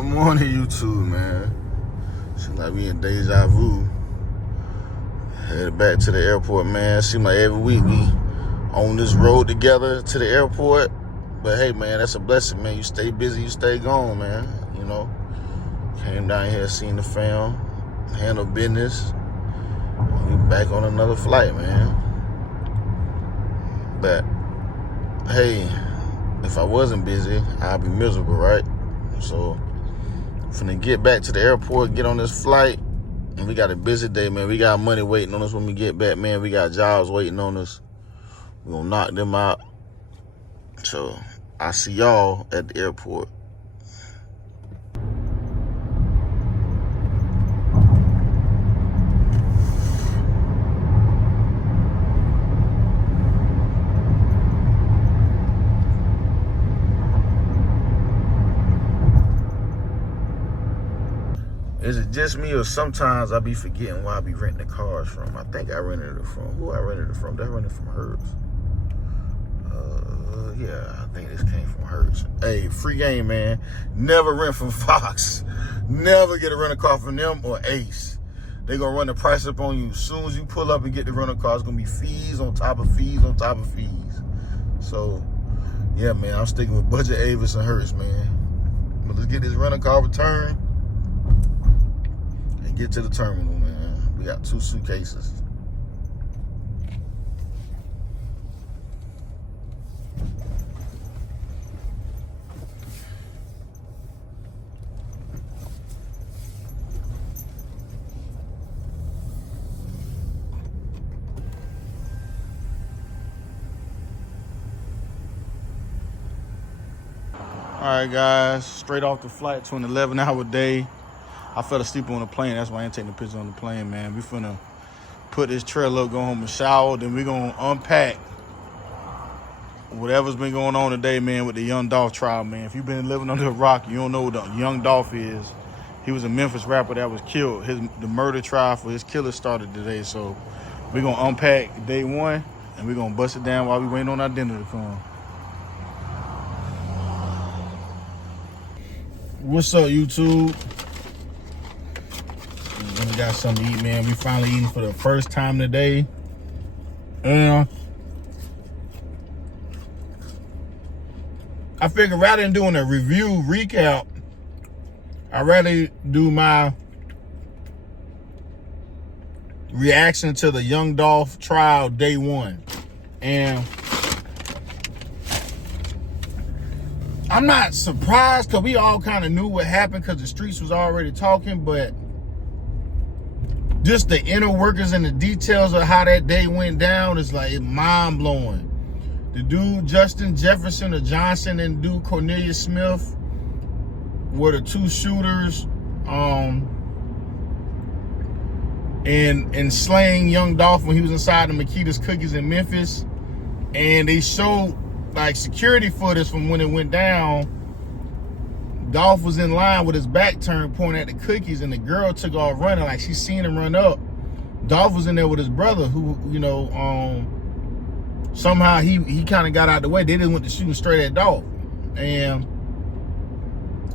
Good morning, YouTube, man. Seems like we in deja vu. Headed back to the airport, man. Seems like every week we on this road together to the airport. But hey, man, that's a blessing, man. You stay busy, you stay gone, man. You know, came down here, seen the fam, handle business. We back on another flight, man. But hey, if I wasn't busy, I'd be miserable, right? So, finna get back to the airport, get on this flight, and we got a busy day, man. We got money waiting on us when we get back, man. We got jobs waiting on us. We're gonna knock them out. So, I'll see y'all at the airport. Is it just me, or sometimes I be forgetting where I be renting the cars from? I think I rented it from. Who I rented it from? Did I rent it from Hertz? Yeah, I think this came from Hertz. Hey, free game, man. Never rent from Fox. Never get a rental car from them or Ace. They gonna run the price up on you. As soon as you pull up and get the rental car, it's gonna be fees on top of fees on top of fees. So, yeah, man, I'm sticking with Budget Avis and Hertz, man. But let's get this rental car returned. Get to the terminal, man. We got 2 suitcases. All right, guys, straight off the flight to an 11-hour day. I fell asleep on the plane. That's why I ain't taking the pictures on the plane, man. We finna put this trailer up, go home and shower. Then we gonna unpack whatever's been going on today, man, with the Young Dolph trial, man. If you've been living under a rock, you don't know what the Young Dolph is. He was a Memphis rapper that was killed. The murder trial for his killer started today. So we gonna unpack day 1, and we gonna bust it down while we waiting on our dinner to come. What's up, YouTube? We got something to eat, man. We finally eating for the first time today. And I figured rather than doing a review recap, I'd rather do my reaction to the Young Dolph trial day 1. And I'm not surprised, because we all kind of knew what happened because the streets was already talking, but just the inner workings and the details of how that day went down is like mind-blowing. The dude Justin Jefferson or Johnson and dude Cornelius Smith were the 2 shooters in slaying Young Dolph when he was inside the Makita's Cookies in Memphis. And they showed like security footage from when it went down. Dolph was in line with his back turned, pointing at the cookies, and the girl took off running like she seen him run up. Dolph was in there with his brother, who, you know, somehow he kind of got out of the way. They just went to shooting straight at Dolph. And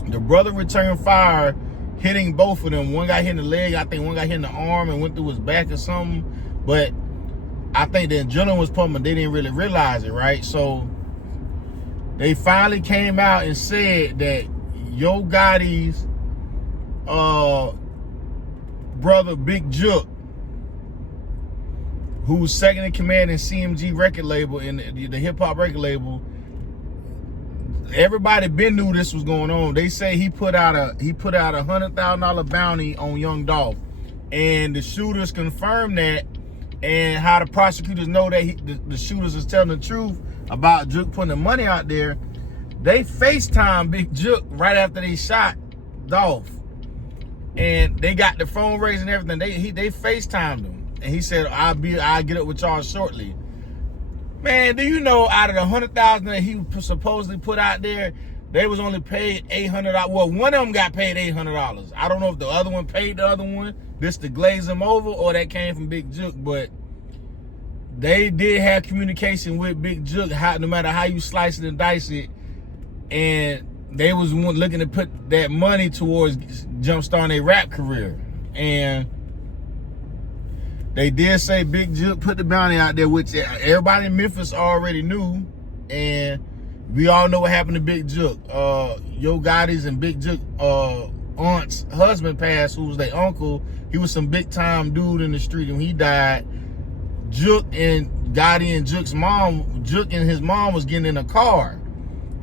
the brother returned fire, hitting both of them. One got hit in the leg, I think one got hit in the arm and went through his back or something. But I think the adrenaline was pumping, they didn't really realize it, right? So they finally came out and said that Yo Gotti's brother, Big Jook, who's second in command in CMG record label, in the hip hop record label, everybody been knew this was going on. They say he put out a $100,000 bounty on Young Dolph, and the shooters confirmed that. And how the prosecutors know that the shooters is telling the truth about Jook putting the money out there, they FaceTime Big Jook right after they shot Dolph. And they got the phone raised and everything. They FaceTimed him. And he said, I'll get up with y'all shortly. Man, do you know out of the $100,000 that he supposedly put out there, they was only paid $800. Well, one of them got paid $800. I don't know if the other one paid the other one, this to glaze him over, or that came from Big Jook, but they did have communication with Big Jook, no matter how you slice it and dice it. And they was looking to put that money towards jumpstarting their rap career. And they did say Big Jook put the bounty out there, which everybody in Memphis already knew. And we all know what happened to Big Jook. Yo Gotti's and Big Jook aunt's husband passed, who was their uncle. He was some big time dude in the street, and when he died, Jook and Gotti and Jook and his mom was getting in a car.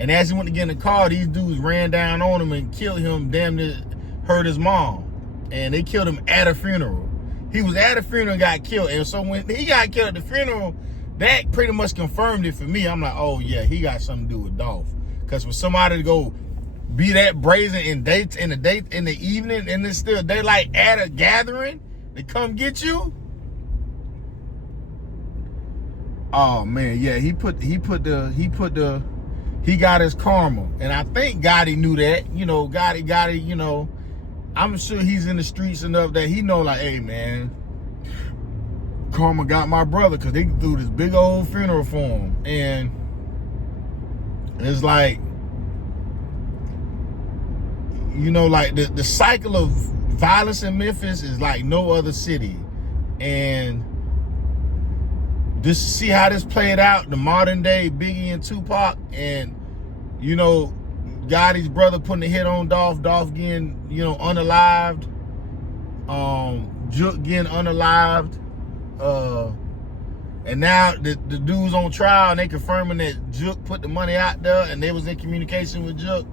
And as he went to get in the car, these dudes ran down on him and killed him, damn near hurt his mom. And they killed him at a funeral. He was at a funeral and got killed. And so when he got killed at the funeral, that pretty much confirmed it for me. I'm like, oh yeah, he got something to do with Dolph. Because for somebody to go be that brazen in the evening, and then still they like at a gathering to come get you. Oh man, yeah, he got his karma. And I think Gotti knew that. You know, Gotti, you know, I'm sure he's in the streets enough that he know, like, hey man, karma got my brother, because they threw this big old funeral for him. And it's like, you know, like the cycle of violence in Memphis is like no other city. And just to see how this played out, the modern day Biggie and Tupac, and, you know, Gotti's brother putting a hit on Dolph getting, you know, unalived, Jook getting unalived, and now the dude's on trial, and they confirming that Jook put the money out there and they was in communication with Jook.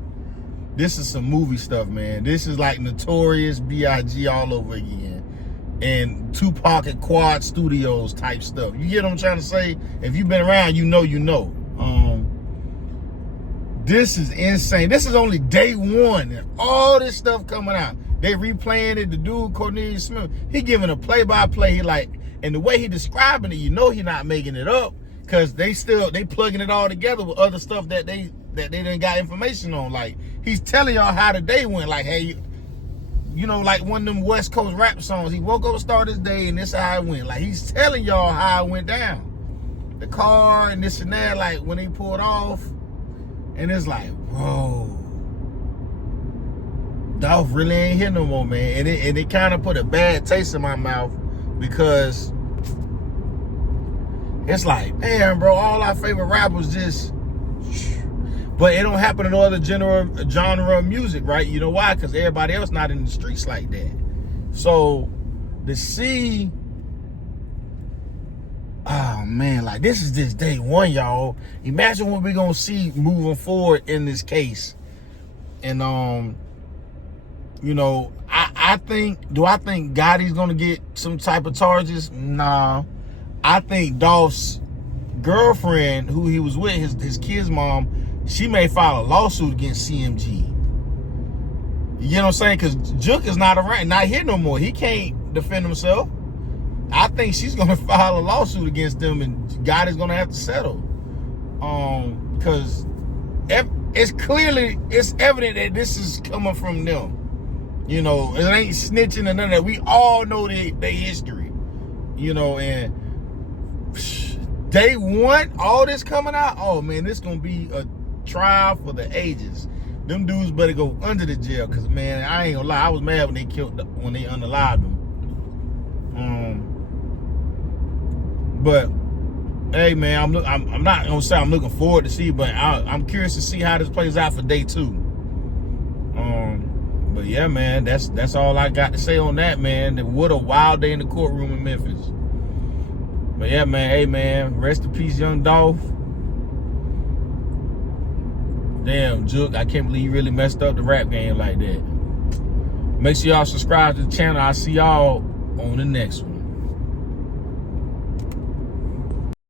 This is some movie stuff, man. This is like Notorious B.I.G. all over again. And Tupac at Quad Studios type stuff. You get what I'm trying to say? If you've been around, you know, you know. This is insane. This is only day one, and all this stuff coming out. They replaying it. The dude, Cornelius Smith, he giving a play-by-play. He like, and the way he describing it, you know he not making it up, because they plugging it all together with other stuff that they didn't got information on. Like, he's telling y'all how the day went. Like, hey, you know, like one of them West Coast rap songs. He woke up to start his day, and this how it went. Like, he's telling y'all how it went down. The car and this and that, like, when he pulled off. And it's like, whoa. Dolph really ain't here no more, man. And it kind of put a bad taste in my mouth, because it's like, damn, bro, all our favorite rappers just... But it don't happen in no other genre of music, right? You know why? Because everybody else not in the streets like that. So to see, oh man, like this is just day one, y'all. Imagine what we're gonna see moving forward in this case. And you know, I think Gotti's gonna get some type of charges? Nah. I think Dolph's girlfriend, who he was with, his kid's mom, she may file a lawsuit against CMG. You know what I'm saying? Because Jook is not around, not here no more. He can't defend himself. I think she's gonna file a lawsuit against them, and Gotti's gonna have to settle. Because it's evident that this is coming from them. You know, it ain't snitching or none of that. We all know their history. You know, and day one, all this coming out, oh man, this gonna be a trial for the ages. Them dudes better go under the jail, because man, I ain't gonna lie, I was mad when they unalived them. But hey man, I'm not gonna say I'm looking forward to see, but I'm curious to see how this plays out for day two. But yeah, man, that's all I got to say on that, man. What a wild day in the courtroom in Memphis. But yeah, man, hey man, rest in peace, Young Dolph. Damn, Jook, I can't believe you really messed up the rap game like that. Make sure y'all subscribe to the channel. I'll see y'all on the next one.